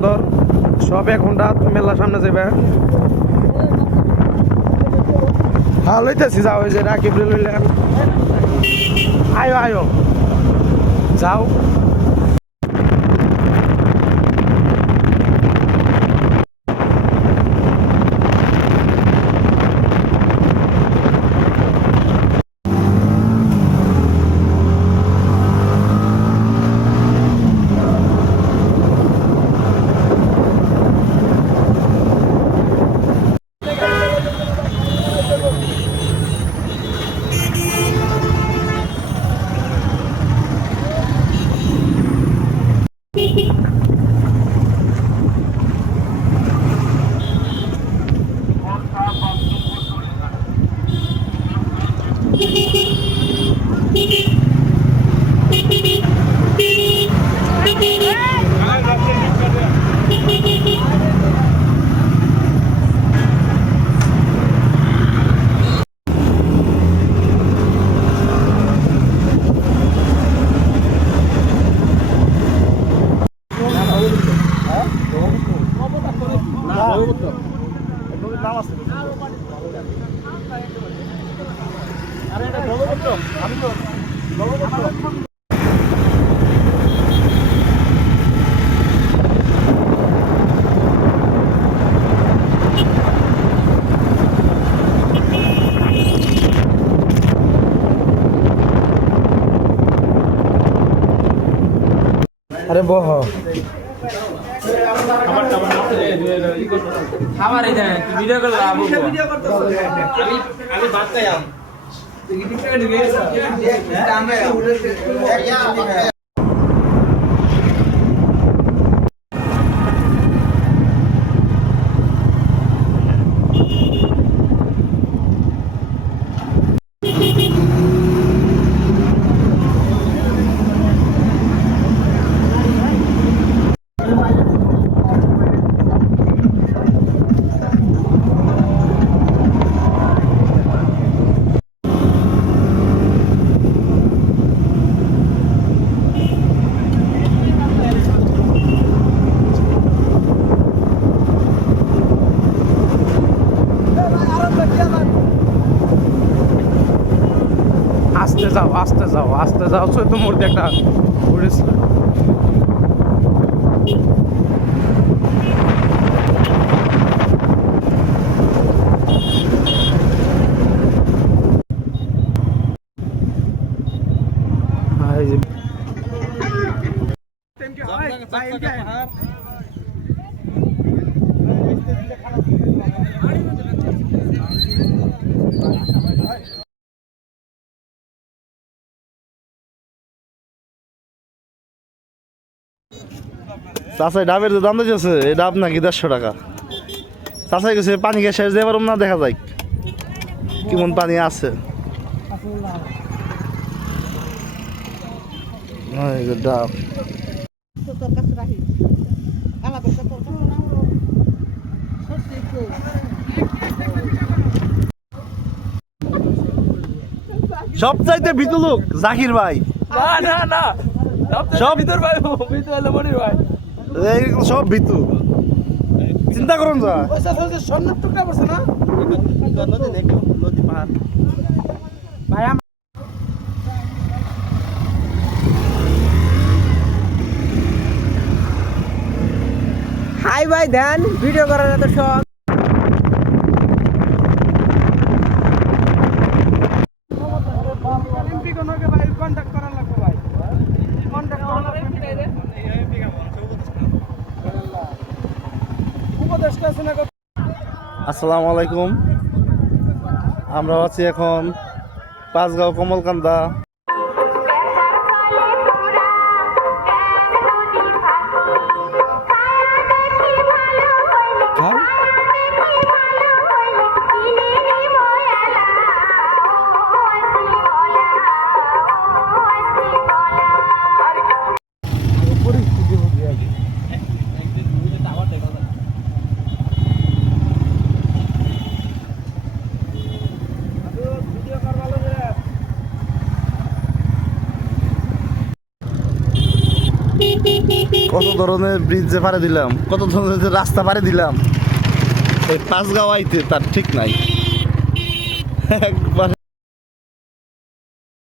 সুন্দর সব 1 ঘন্টা মেলার সামনে যাবে। হ্যাঁ লইতেছি, যাও ওই যে রাকিব লইলে আয়ো আয়ো যাও। আরে বহ খাবার এই জানেন ভিডিও করে লাভ হবে। আমি ভাত খাইলাম। আস্তে যাও আস্তে যাও আস্তে যাও, চৈত্য মূর্তি একটা উড়েছিল। চাষাই ডাবের যে দাম দিয়েছে এই ডাব নাকি 150 টাকা। চাষাই গেছে পানি খেয়ে শেষ দিয়ে পারব না, দেখা যায় কেমন পানি আছে। এই যে ডাব সবচাইতে ভীতু লোক জাকির ভাই। না না না সব ভিতর ভাই ভিতর হলো মনির ভাই। এই সব ভীতু, চিন্তা করুন যা স্বর্ণের টুকরা পড়ছে না নদী পাহাড়। ভাই। হাই ভাই ধ্যান ভিডিও করার এত শখ। আসসালামু আলাইকুম, আমরা আছি এখন পাঁচগাঁও কমলকান্দা। কত ধরনের ব্রিজ যে পারে দিলাম, কত ধরনের যে রাস্তা পারে দিলাম, এই 5 গাঁও আইতে তার ঠিক নাই একবার।